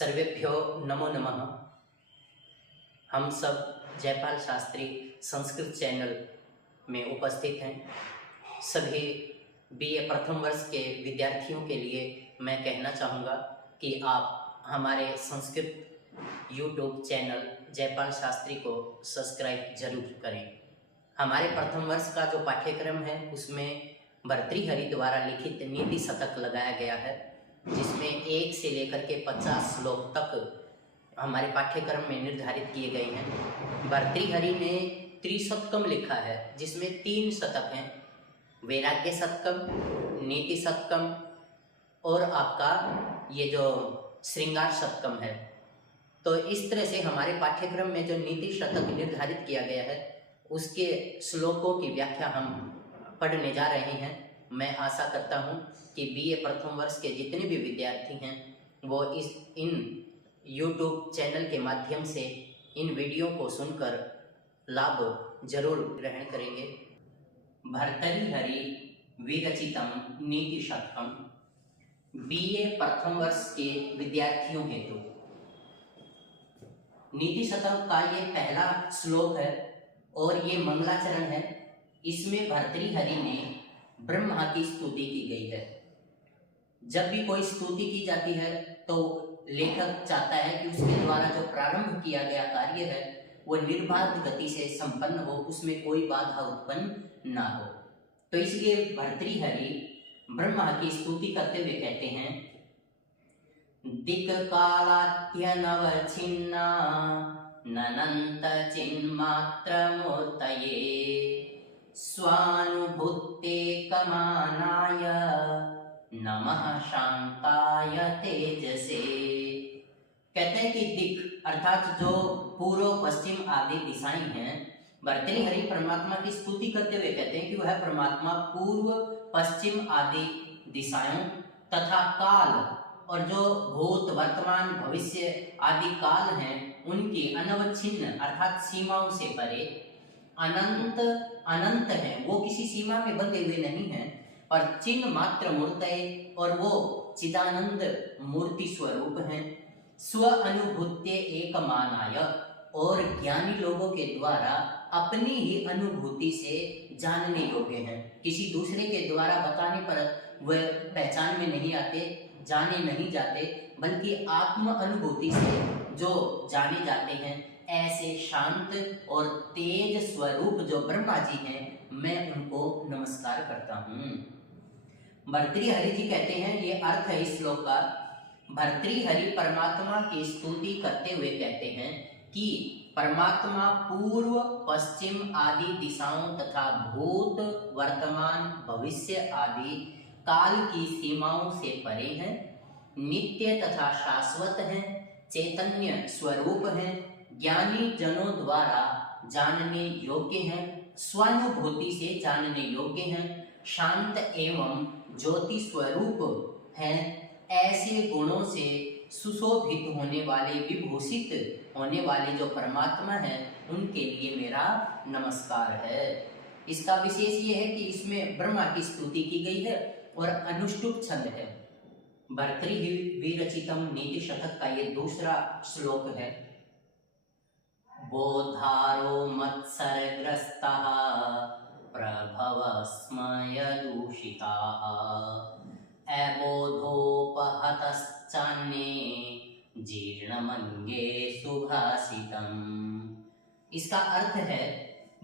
सर्वेभ्यो नमो नमः। हम सब जयपाल शास्त्री संस्कृत चैनल में उपस्थित हैं। सभी बीए प्रथम वर्ष के विद्यार्थियों के लिए मैं कहना चाहूँगा कि आप हमारे संस्कृत यूट्यूब चैनल जयपाल शास्त्री को सब्सक्राइब जरूर करें। हमारे प्रथम वर्ष का जो पाठ्यक्रम है उसमें भर्तृहरि द्वारा लिखित नीति शतक लगाया गया है, जिसमें 1 से लेकर के 50 श्लोक तक हमारे पाठ्यक्रम में निर्धारित किए गए हैं। भर्तृहरि ने त्रिशतकम लिखा है, जिसमें 3 शतक हैं, वैराग्य शतकम, नीति शतकम और आपका ये जो श्रृंगार शतकम है। तो इस तरह से हमारे पाठ्यक्रम में जो नीति शतक निर्धारित किया गया है उसके श्लोकों की व्याख्या हम पढ़ने जा रहे हैं। मैं आशा करता हूँ कि बीए प्रथम वर्ष के जितने भी विद्यार्थी हैं वो इन YouTube चैनल के माध्यम से इन वीडियो को सुनकर लाभ जरूर ग्रहण करेंगे। भर्तृहरि विरचितम नीति शतकम बीए प्रथम वर्ष के विद्यार्थियों हेतु नीति शतक का ये पहला श्लोक है और ये मंगलाचरण है। इसमें भर्तृहरि ने ब्रह्मा की स्तुति की गई है। जब भी कोई स्तुति की जाती है तो लेखक चाहता है कि उसके द्वारा जो प्रारंभ किया गया कार्य है वो निर्बाध गति से संपन्न हो, उसमें कोई बाधा उत्पन्न ना हो। तो इसलिए भर्तृहरि ब्रह्मा की स्तुति करते हुए कहते हैं, दिक् कालात्यनवच्छिन्ना ननन्त चिन्मात्र मूर्तये स्वानुभूतेकमानाय नमः शांताय तेजसे। कहते हैं कि दिक् अर्थात जो पूर्व पश्चिम आदि दिशाएं हैं, भर्तृहरि परमात्मा की स्तुति करते हुए कहते हैं कि वह परमात्मा पूर्व पश्चिम आदि दिशाओं तथा काल और जो भूत वर्तमान भविष्य आदि काल हैं उनकी अनवच्छिन्न अर्थात सीमाओं से परे अनंत है, वो किसी सीमा में बंधे हुए नहीं हैं, और चिन्ह मात्र मूर्तये और वो चिदानंद मूर्ति स्वरूप हैं। स्व अनुभूत्य एकमानाय और ज्ञानी लोगों के द्वारा अपनी ही अनुभूति से जानने योग्य हैं। किसी दूसरे के द्वारा बताने पर वह पहचान में नहीं आते, जाने नहीं जाते, बल्कि आत्म अनुभूति से जो जाने जाते हैं। ऐसे शांत और तेज स्वरूप जो ब्रह्मा जी हैं, मैं उनको नमस्कार करता हूँ। भर्तृहरि जी कहते हैं, ये अर्थ है इस श्लोक का। भर्तृहरि परमात्मा की स्तुति करते हुए कहते हैं कि परमात्मा पूर्व पश्चिम आदि दिशाओं तथा भूत वर्तमान भविष्य आदि काल की सीमाओं से परे हैं, नित्य तथा शाश्वत हैं, चैतन्य स्वरूप हैं, ज्ञानी जनों द्वारा जानने योग्य हैं, स्वानुभूति से जानने योग्य हैं, शांत एवं ज्योति स्वरूप हैं। ऐसे गुणों से सुशोभित होने वाले, विभूषित होने वाले जो परमात्मा हैं उनके लिए मेरा नमस्कार है। इसका विशेष ये है कि इसमें ब्रह्मा की स्तुति की गई है और अनुष्टुप छंद है। भर्तृहरि विरचितम नीति शतक का ये दूसरा श्लोक है। बोधारो मत्सरग्रस्तः प्रभवस्मयदूषिताः अबोधोपहतश्चान्ये जीर्णमन्ये सुभाषितम्। इसका अर्थ है,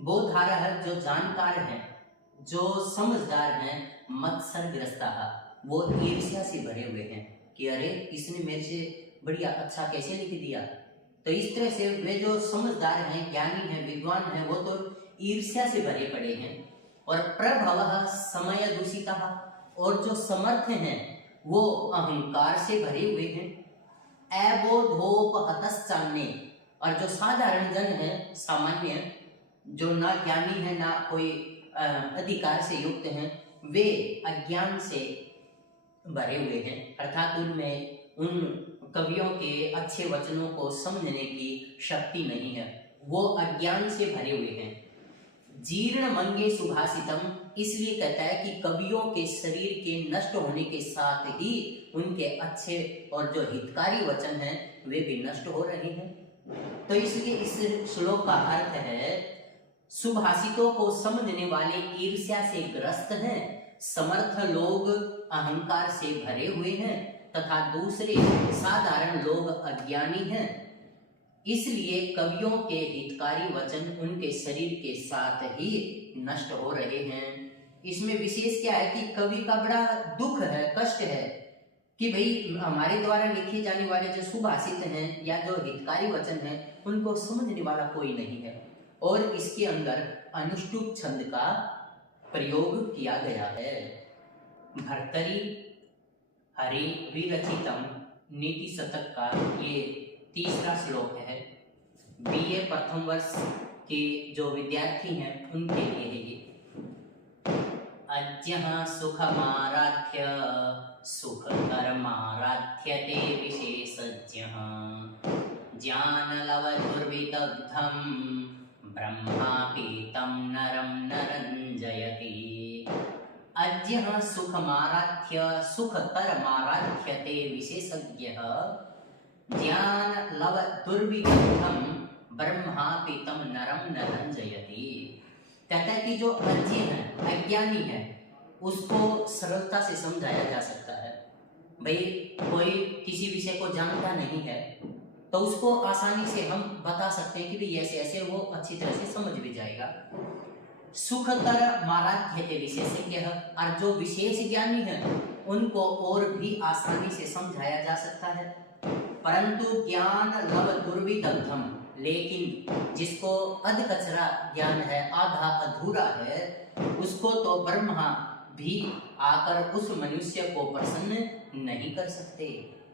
बोधारः जो जानकार हैं, जो समझदार हैं, मत्सरग्रस्तः वो ईर्ष्या से भरे हुए हैं कि अरे इसने मेरे से बढ़िया अच्छा कैसे लिख दिया। तो इस तरह से वे जो समझदार हैं, ज्ञानी हैं, विद्वान हैं, वो तो ईर्ष्या से भरे पड़े हैं। और प्रभवः समय दूषितः और जो समर्थ हैं वो अहंकार से भरे हुए हैं। अबोधोपहतश्चान्ये और जो साधारण जन है, सामान्य, जो ना ज्ञानी है ना कोई अधिकार से युक्त हैं, वे अज्ञान से भरे हुए हैं। अर्थात उनमें उन कवियों के अच्छे वचनों को समझने की शक्ति नहीं है, वो अज्ञान से भरे हुए हैं। जीर्ण मंगे सुभाषितम, इसलिए कहता है कि कवियों के शरीर के नष्ट होने के साथ ही उनके अच्छे और जो हितकारी वचन हैं वे भी नष्ट हो रहे हैं। तो इसलिए इस श्लोक का अर्थ है सुभाषितों को समझने वाले ईर्ष्या से ग्रस्त हैं, समर्थ लोग अहंकार से भरे हुए हैं तथा दूसरे साधारण लोग अज्ञानी हैं। इसलिए कवियों के हितकारी वचन उनके शरीर के साथ ही नष्ट हो रहे हैं। इसमें विशेष क्या है कि कवि का बड़ा दुख है, कष्ट है कि भाई हमारे द्वारा लिखे जाने वाले जो सुभाषित हैं या जो हितकारी वचन हैं उनको समझने वाला कोई नहीं है। और इसके अंदर अनुष्टुप छंद का प्रयोग किया गया है। भर्तरी हरि विरचितम नीति शतक का ये तीसरा श्लोक है। बीए प्रथम वर्ष के जो विद्यार्थी हैं उनके लिए है ये। अज्ञः सुखमाराध्य सुखकरमाराध्यते विशेषज्ञः ज्ञानलवधुर्विदग्धं ब्रह्मापीतं नरं नरञ्जयति। अज्ञः सुखमाराध्य सुखकरमाराध्यते विशेषज्ञः ज्ञानलवधुर्विदग्धं ब्रह्मापीतं नरं नरञ्जयति। कहता है कि जो अज्ञ है, अज्ञानी है, उसको सरलता से समझाया जा सकता है। भाई कोई किसी विषय को जानता नहीं है तो उसको आसानी से हम बता सकते हैं कि भाई ऐसे ऐसे, वो अच्छी तरह से समझ भी जाएगा। सुखकर माराध्यते विशेषज्ञ, और जो विशेष ज्ञानी है उनको और भी आसानी से समझाया जा सकता है। परंतु ज्ञान लव दुर्विदग्धम, लेकिन जिसको अध कचरा ज्ञान है, आधा अधूरा है, उसको तो ब्रह्मा भी आकर उस मनुष्य को प्रसन्न नहीं कर सकते।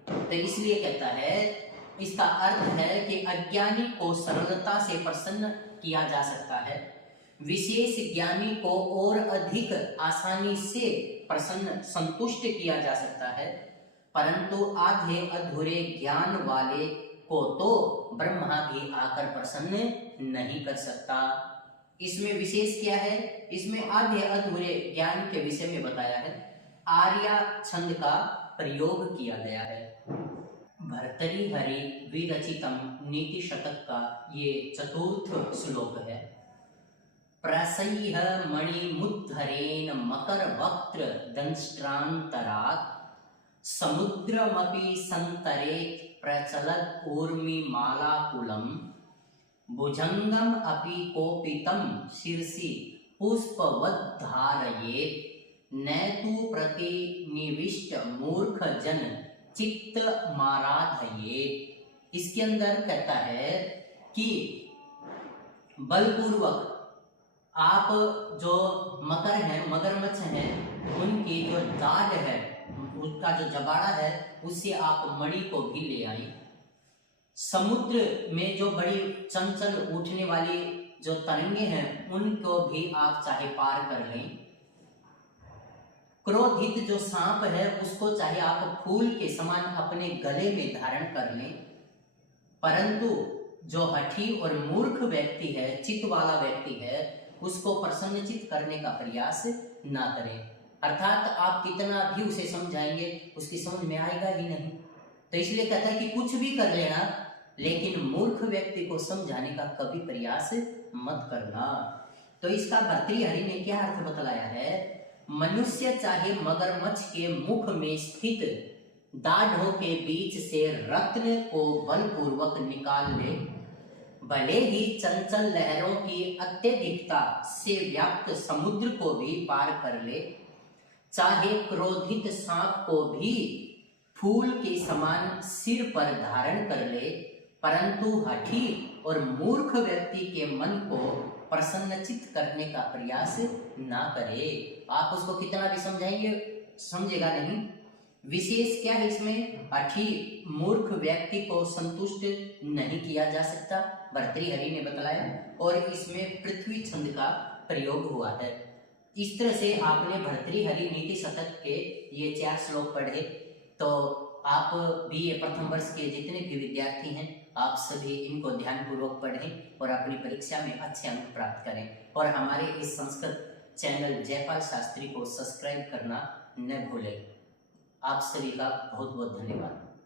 तो इसलिए कहता है, इसका अर्थ है कि अज्ञानी को सरलता से प्रसन्न किया जा सकता है, विशेष ज्ञानी को और अधिक आसानी से प्रसन्न संतुष्ट किया जा सकता है, परंतु आधे अधूरे ज्ञान वाले को तो ब्रह्मा भी आकर प्रसन्न नहीं कर सकता। इसमें विशेष क्या है? इसमें आधे अधूरे ज्ञान के विषय में बताया है, आर्या छंद का प्रयोग किया गया है। भर्तरी हरि विरचितम नीति शतक का ये चतुर्थ श्लोक है। प्रसह्य मणिमुद्धरेण मकर वक्त्र दंष्ट्रांतरात् समुद्रमपि संतरेत् प्रचलत् ऊर्मिमालाकुलं भुजंगम अपि कोपितं शिरसि पुष्पवद्धारयेत् न तु प्रतिनिविष्ट मूर्ख जन चित्त माराधयेत्। इसके अंदर कहता है कि बलपूर्वक आप जो मकर हैं, मगरमच्छ हैं, उनकी जो दाढ़ है, उसका जो जबाड़ा है, उससे आप मणि को भी ले आए। समुद्र में जो बड़ी चंचल उठने वाली जो तरंगे हैं, उनको भी आप चाहे पार कर लें। क्रोधित जो सांप है, उसको चाहे आप फूल के समान अपने गले में धारण कर लें, परंतु जो हठी और मूर्ख व्यक्ति है, चित्त वाला व्यक्ति है, उसको प्रसन्नचित करने का प्रयास ना करें। अर्थात आप कितना भी उसे समझाएंगे, उसकी समझ में आएगा ही नहीं। तो इसलिए कहता है कि कुछ भी कर लेना, लेकिन मूर्ख व्यक्ति को समझाने का कभी प्रयास मत करना। तो इसका भर्तृहरि ने क्या अर्थ बतलाया है? मनुष्य चाहे मगरमच्छ के मुख में स्थित दाढ़ों के बीच से रत्न को बलपूर्वक निकाल ले, भले ही चंचल लहरों की अत्यधिकता से व्याप्त समुद्र को भी पार कर ले, चाहे क्रोधित सांप को भी फूल के समान सिर पर धारण कर ले, परंतु हठी और मूर्ख व्यक्ति के मन को प्रसन्नचित करने का प्रयास ना करे। आप उसको कितना भी समझाएंगे, समझेगा नहीं। विशेष क्या है इसमें? हठी मूर्ख व्यक्ति को संतुष्ट नहीं किया जा सकता, भर्तृहरि ने बतलाया, और इसमें पृथ्वी छंद का प्रयोग हुआ है। इस तरह से आपने भर्तृहरि नीति शतक के ये 4 श्लोक पढ़े, तो आप भी ये प्रथम वर्ष के जितने भी विद्यार्थी हैं, आप सभी इनको ध्यानपूर्वक पढ़ें और अपनी परीक्षा में अच्छे अंक प्राप्त करें। और हमारे इस संस्कृत चैनल जयपाल शास्त्री को सब्सक्राइब करना न भूलें। आप सभी का बहुत बहुत धन्यवाद।